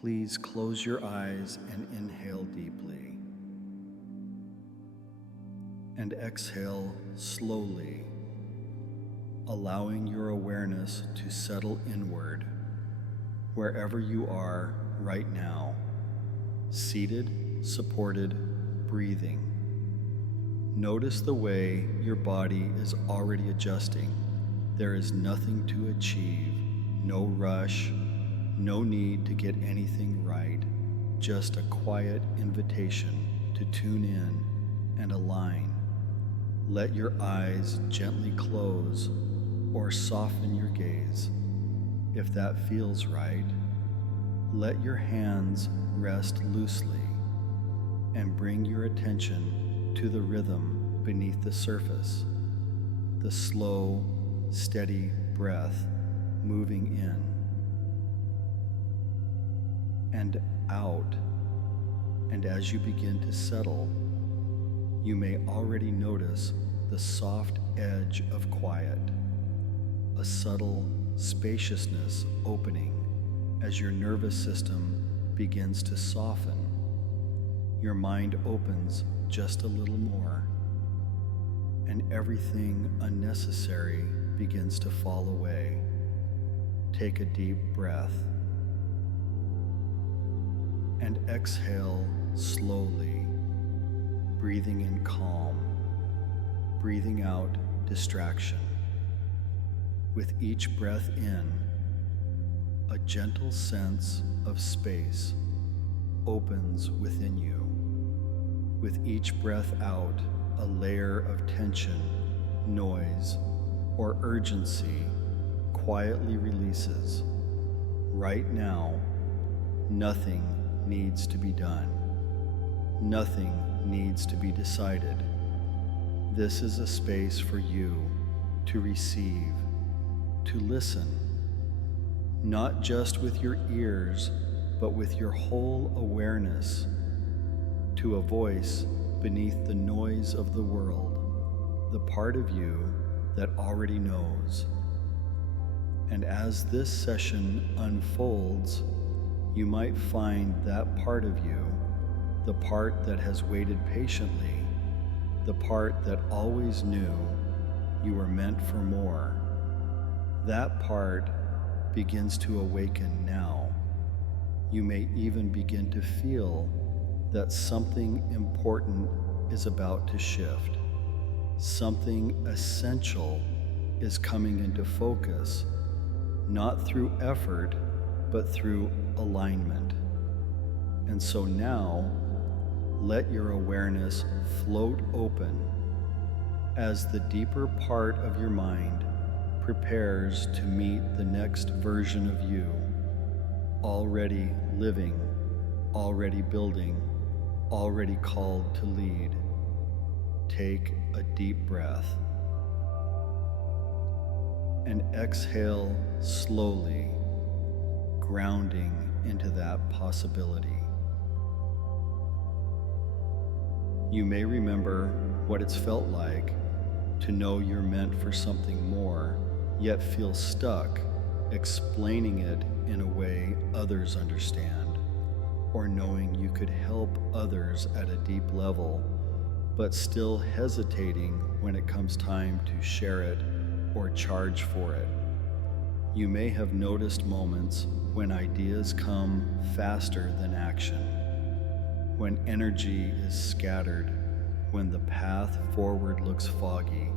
Please close your eyes and inhale deeply. And exhale slowly, allowing your awareness to settle inward wherever you are right now, seated, supported, breathing. Notice the way your body is already adjusting. There is nothing to achieve, no rush, no need to get anything right, just a quiet invitation to tune in and align. Let your eyes gently close or soften your gaze. If that feels right, let your hands rest loosely and bring your attention to the rhythm beneath the surface, the slow, steady breath moving in and out. And as you begin to settle, you may already notice the soft edge of quiet, a subtle spaciousness opening as your nervous system begins to soften. Your mind opens just a little more, and everything unnecessary begins to fall away. Take a deep breath and exhale slowly, breathing in calm, breathing out distraction. With each breath in, a gentle sense of space opens within you. With each breath out, a layer of tension, noise, or urgency quietly releases. Right now, nothing needs to be done. Nothing needs to be decided. This is a space for you to receive, to listen, not just with your ears, but with your whole awareness, to a voice beneath the noise of the world, the part of you that already knows. And as this session unfolds, you might find that part of you, the part that has waited patiently, the part that always knew you were meant for more. That part begins to awaken now. You may even begin to feel that something important is about to shift. Something essential is coming into focus, not through effort, but through alignment. And so now, let your awareness float open as the deeper part of your mind prepares to meet the next version of you, already living, already building, already called to lead. Take a deep breath and exhale slowly, grounding into that possibility. You may remember what it's felt like to know you're meant for something more, yet feel stuck explaining it in a way others understand, or knowing you could help others at a deep level, but still hesitating when it comes time to share it or charge for it. You may have noticed moments when ideas come faster than action, when energy is scattered, when the path forward looks foggy,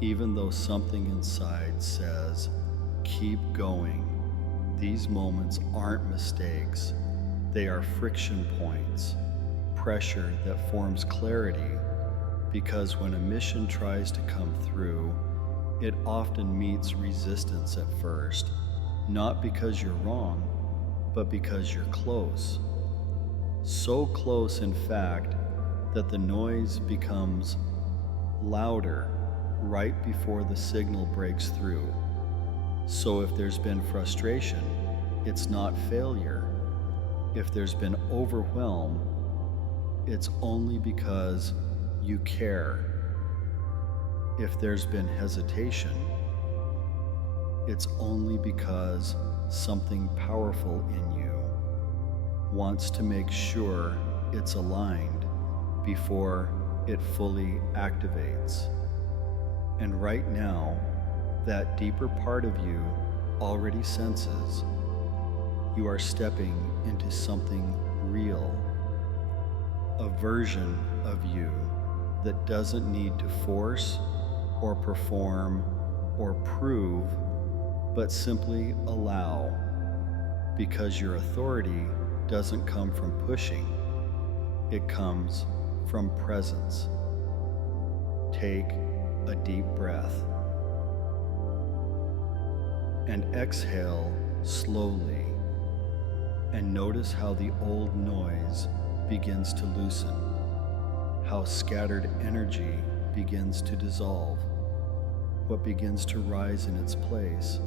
even though something inside says, keep going. These moments aren't mistakes. They are friction points, pressure that forms clarity, because when a mission tries to come through, it often meets resistance at first, not because you're wrong, but because you're close. So close, in fact, that the noise becomes louder right before the signal breaks through. So if there's been frustration, it's not failure. If there's been overwhelm, it's only because you care. If there's been hesitation, it's only because something powerful in you, wants to make sure it's aligned before it fully activates. And right now, that deeper part of you already senses you are stepping into something real, a version of you that doesn't need to force or perform or prove, but simply allow, because your authority doesn't come from pushing, it comes from presence. Take a deep breath and exhale slowly, and notice how the old noise begins to loosen, how scattered energy begins to dissolve. What begins to rise in its place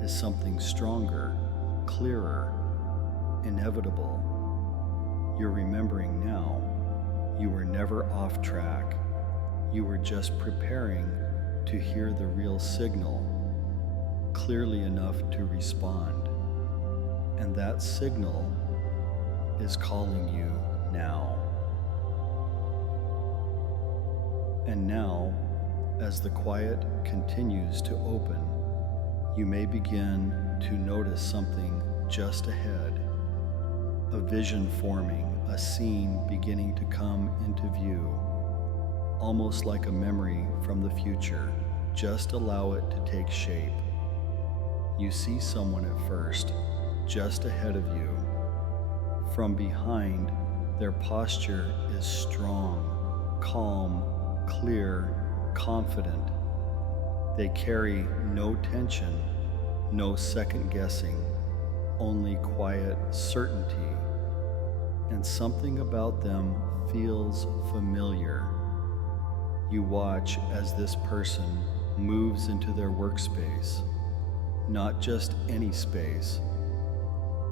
is something stronger, clearer, inevitable. You're remembering now. You were never off track. You were just preparing to hear the real signal clearly enough to respond. And that signal is calling you now. And now, as the quiet continues to open, you may begin to notice something just ahead, a vision forming, a scene beginning to come into view, almost like a memory from the future. Just allow it to take shape. You see someone at first, just ahead of you. From behind, their posture is strong, calm, clear, confident. They carry no tension, no second guessing, only quiet certainty. And something about them feels familiar. You watch as this person moves into their workspace, not just any space,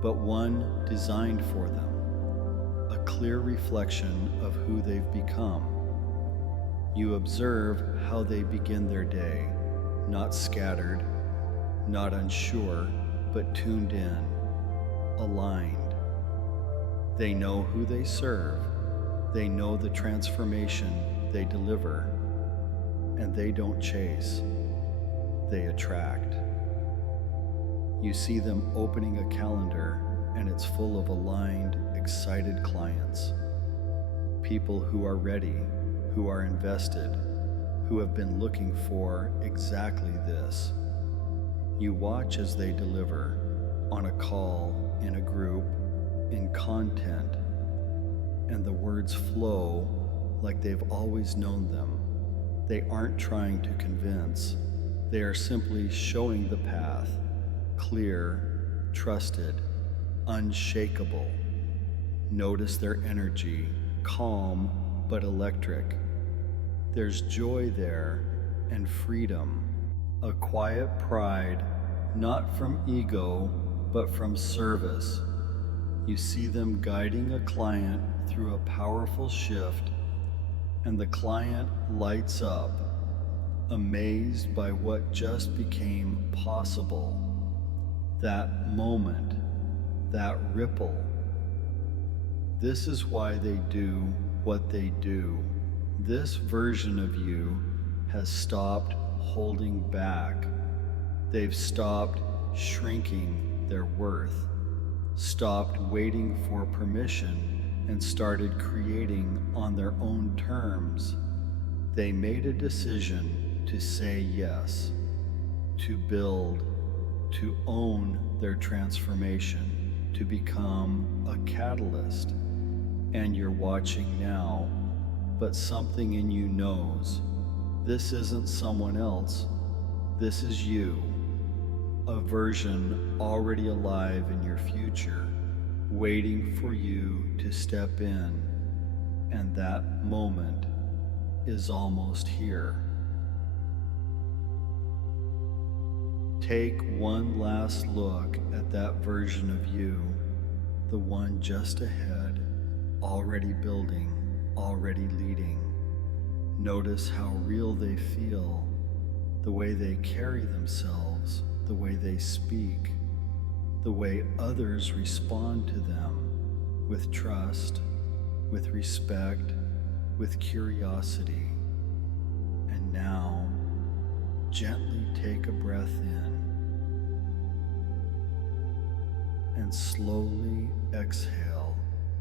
but one designed for them, a clear reflection of who they've become. You observe how they begin their day, not scattered, not unsure, but tuned in, aligned. They know who they serve, they know the transformation they deliver, and they don't chase, they attract. You see them opening a calendar, and it's full of aligned, excited clients. People who are ready, who are invested, who have been looking for exactly this. You watch as they deliver, on a call, in a group, in content, and the words flow like they've always known them. They aren't trying to convince. They are simply showing the path, clear, trusted, unshakable. Notice their energy, calm but electric. There's joy there and freedom, a quiet pride, not from ego, but from service. You see them guiding a client through a powerful shift, and the client lights up, amazed by what just became possible. That moment, that ripple. This is why they do what they do. This version of you has stopped holding back. They've stopped shrinking their worth, stopped waiting for permission, and started creating on their own terms. They made a decision to say yes, to build, to own their transformation, to become a catalyst. And you're watching now, but something in you knows this isn't someone else, this is you, a version already alive in your future, waiting for you to step in, and that moment is almost here. Take one last look at that version of you, the one just ahead, already building, already leading. Notice how real they feel, the way they carry themselves, the way they speak, the way others respond to them. with trust, with respect, with curiosity. And now, gently take a breath in and slowly exhale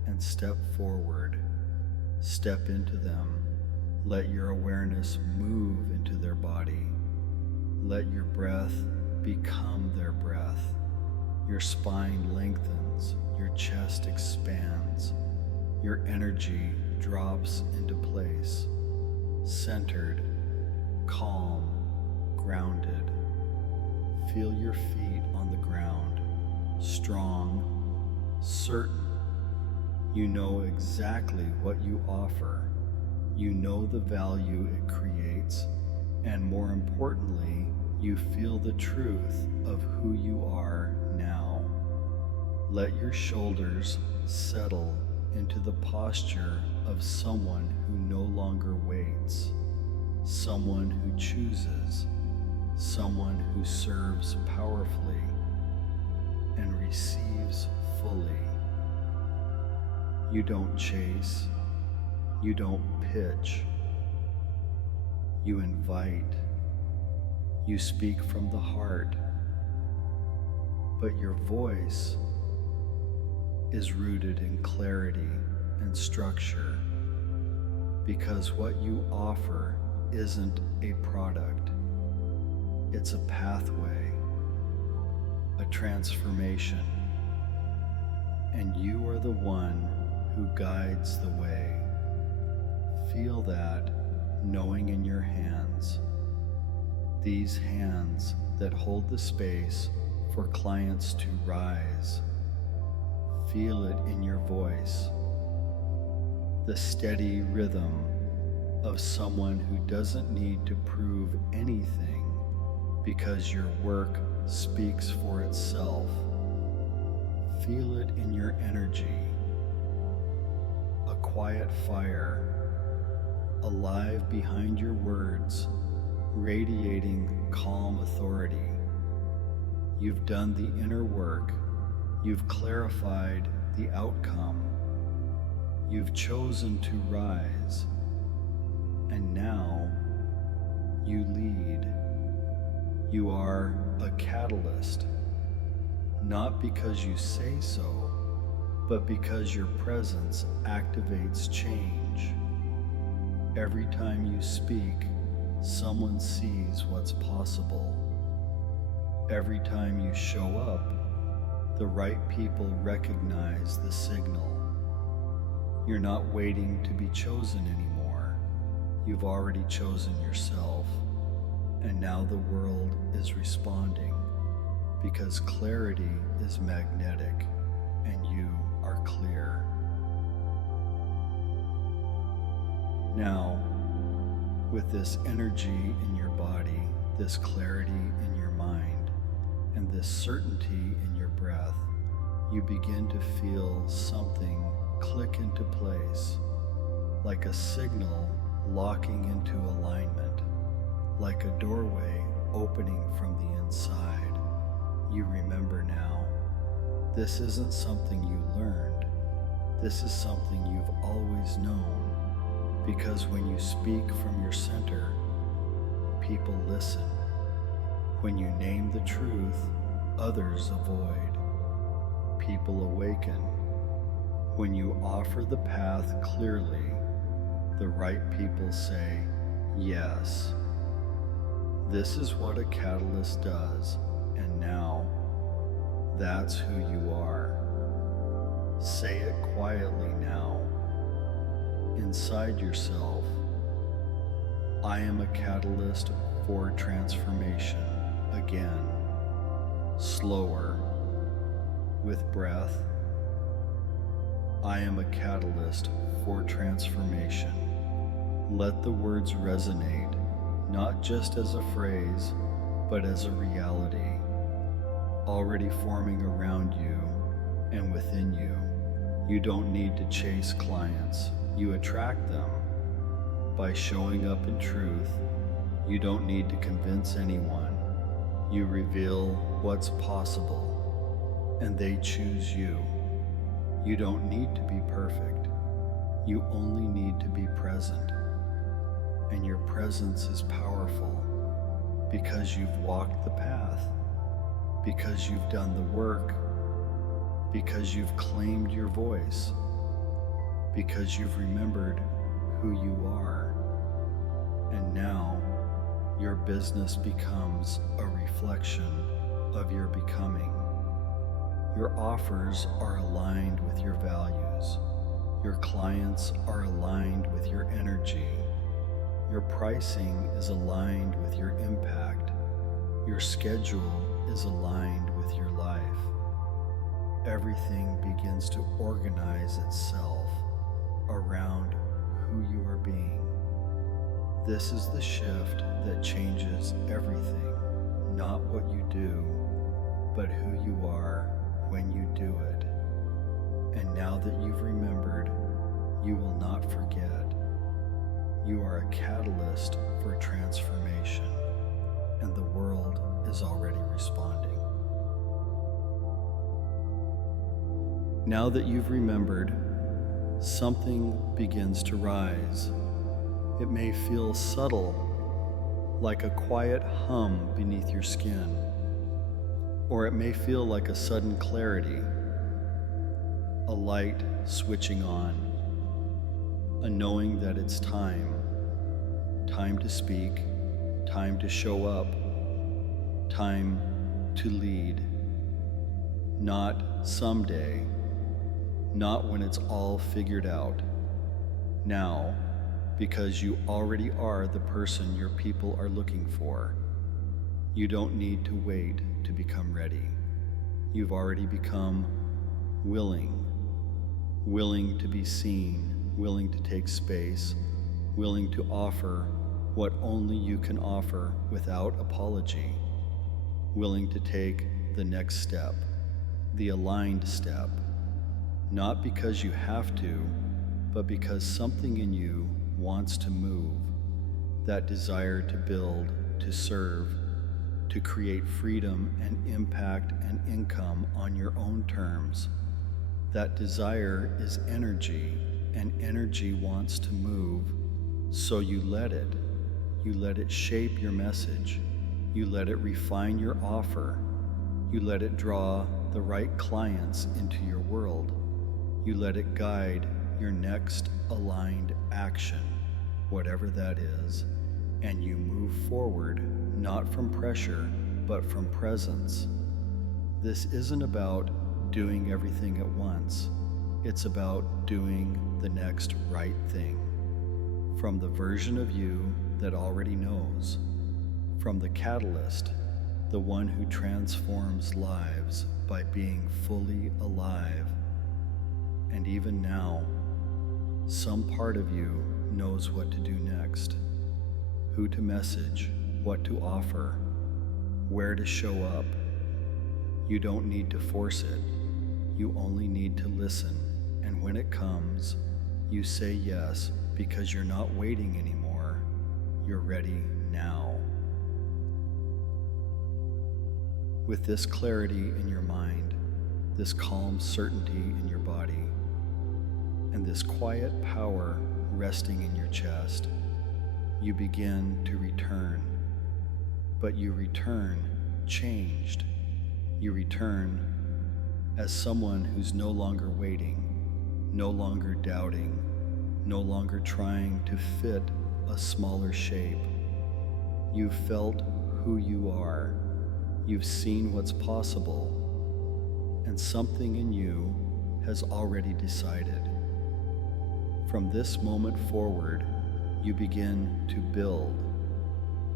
and step forward. Step into them. Let your awareness move into their body. Let your breath become their breath. Your spine lengthens, your chest expands, your energy drops into place, centered, calm, grounded. Feel your feet on the ground, strong, certain. You know exactly what you offer. You know the value it creates, and more importantly, you feel the truth of who you are now. Let your shoulders settle into the posture of someone who no longer waits, someone who chooses, someone who serves powerfully and receives fully. You don't chase, you don't pitch, you invite, you speak from the heart, but your voice is rooted in clarity and structure, because what you offer isn't a product, it's a pathway, a transformation, and you are the one who guides the way. Feel that knowing in your hands, these hands that hold the space for clients to rise. Feel it in your voice, the steady rhythm of someone who doesn't need to prove anything because your work speaks for itself. Feel it in your energy, a quiet fire, alive behind your words, radiating calm authority. You've done the inner work. You've clarified the outcome. You've chosen to rise. And now you lead. You are a catalyst, not because you say so, but because your presence activates change. Every time you speak, someone sees what's possible. Every time you show up, the right people recognize the signal. You're not waiting to be chosen anymore. You've already chosen yourself. And now the world is responding because clarity is magnetic and you are clear. Now, with this energy in your body, this clarity in your mind, and this certainty in your breath, you begin to feel something click into place, like a signal locking into alignment, like a doorway opening from the inside. You remember now, this isn't something you learned. This is something you've always known, because when you speak from your center, people listen. When you name the truth, others avoid. People awaken. When you offer the path clearly, the right people say, yes. This is what a catalyst does, and now, that's who you are. Say it quietly now, inside yourself. I am a catalyst for transformation. Again, slower, with breath. I am a catalyst for transformation. Let the words resonate, not just as a phrase, but as a reality, already forming around you and within you. You don't need to chase clients. You attract them. By showing up in truth, you don't need to convince anyone. You reveal what's possible, and they choose you. You don't need to be perfect. You only need to be present. And your presence is powerful because you've walked the path, because you've done the work, because you've claimed your voice, because you've remembered who you are. And now your business becomes a reflection of your becoming. Your offers are aligned with your values. Your clients are aligned with your energy. Your pricing is aligned with your impact. Your schedule is aligned with your life. Everything begins to organize itself around who you are being. This is the shift that changes everything, not what you do, but who you are when you do it. And now that you've remembered, you will not forget. You are a catalyst for transformation, and the world is already responding. Now that you've remembered, something begins to rise. It may feel subtle, like a quiet hum beneath your skin, or it may feel like a sudden clarity, a light switching on, a knowing that it's time to speak, time to show up, time to lead. Not someday, not when it's all figured out. Now, because you already are the person your people are looking for. You don't need to wait to become ready. You've already become willing to be seen, willing to take space, willing to offer what only you can offer without apology, willing to take the next step, the aligned step, not because you have to, but because something in you wants to move, that desire to build, to serve, to create freedom and impact and income on your own terms. That desire is energy, and energy wants to move, so you let it. You let it shape your message. You let it refine your offer. You let it draw the right clients into your world. You let it guide your next aligned action, whatever that is, and you move forward, not from pressure, but from presence. This isn't about doing everything at once. It's about doing the next right thing. From the version of you that already knows, from the catalyst, the one who transforms lives by being fully alive. And even now, some part of you knows what to do next, who to message, what to offer, where to show up. You don't need to force it. You only need to listen, and when it comes, you say yes because you're not waiting anymore. You're ready now. With this clarity in your mind, this calm certainty in your body, and this quiet power resting in your chest, you begin to return. But you return changed. You return as someone who's no longer waiting, no longer doubting, no longer trying to fit a smaller shape. You've felt who you are. You've seen what's possible, and something in you has already decided. From this moment forward, you begin to build,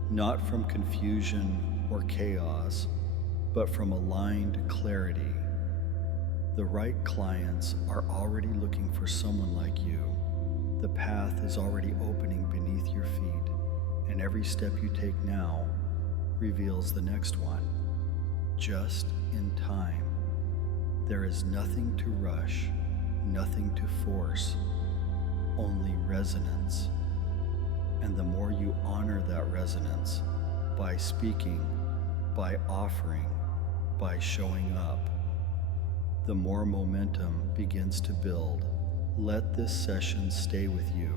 not from confusion or chaos, but from aligned clarity. The right clients are already looking for someone like you. The path is already opening beneath your feet, and every step you take now reveals the next one, just in time. There is nothing to rush, nothing to force, only resonance. And the more you honor that resonance by speaking, by offering, by showing up, the more momentum begins to build. Let this session stay with you.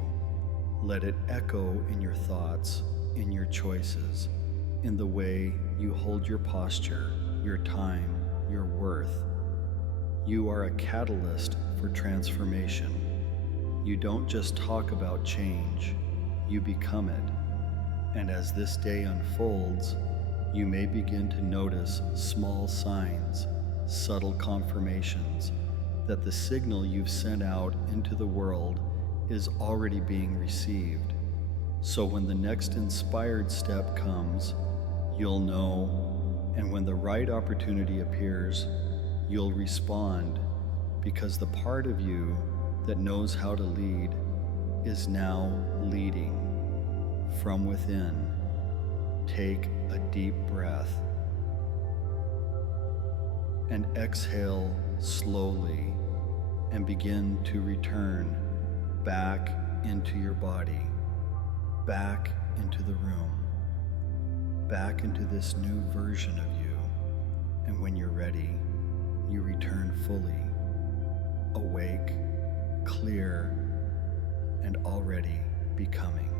Let it echo in your thoughts, in your choices, in the way you hold your posture, your time, your worth. You are a catalyst for transformation. You don't just talk about change, you become it. And as this day unfolds, you may begin to notice small signs, subtle confirmations that the signal you've sent out into the world is already being received. So when the next inspired step comes, you'll know, and when the right opportunity appears, you'll respond, because the part of you that knows how to lead is now leading. From within, take a deep breath and exhale slowly and begin to return back into your body, back into the room, back into this new version of you. And when you're ready, you return fully, awake, clear, and already becoming.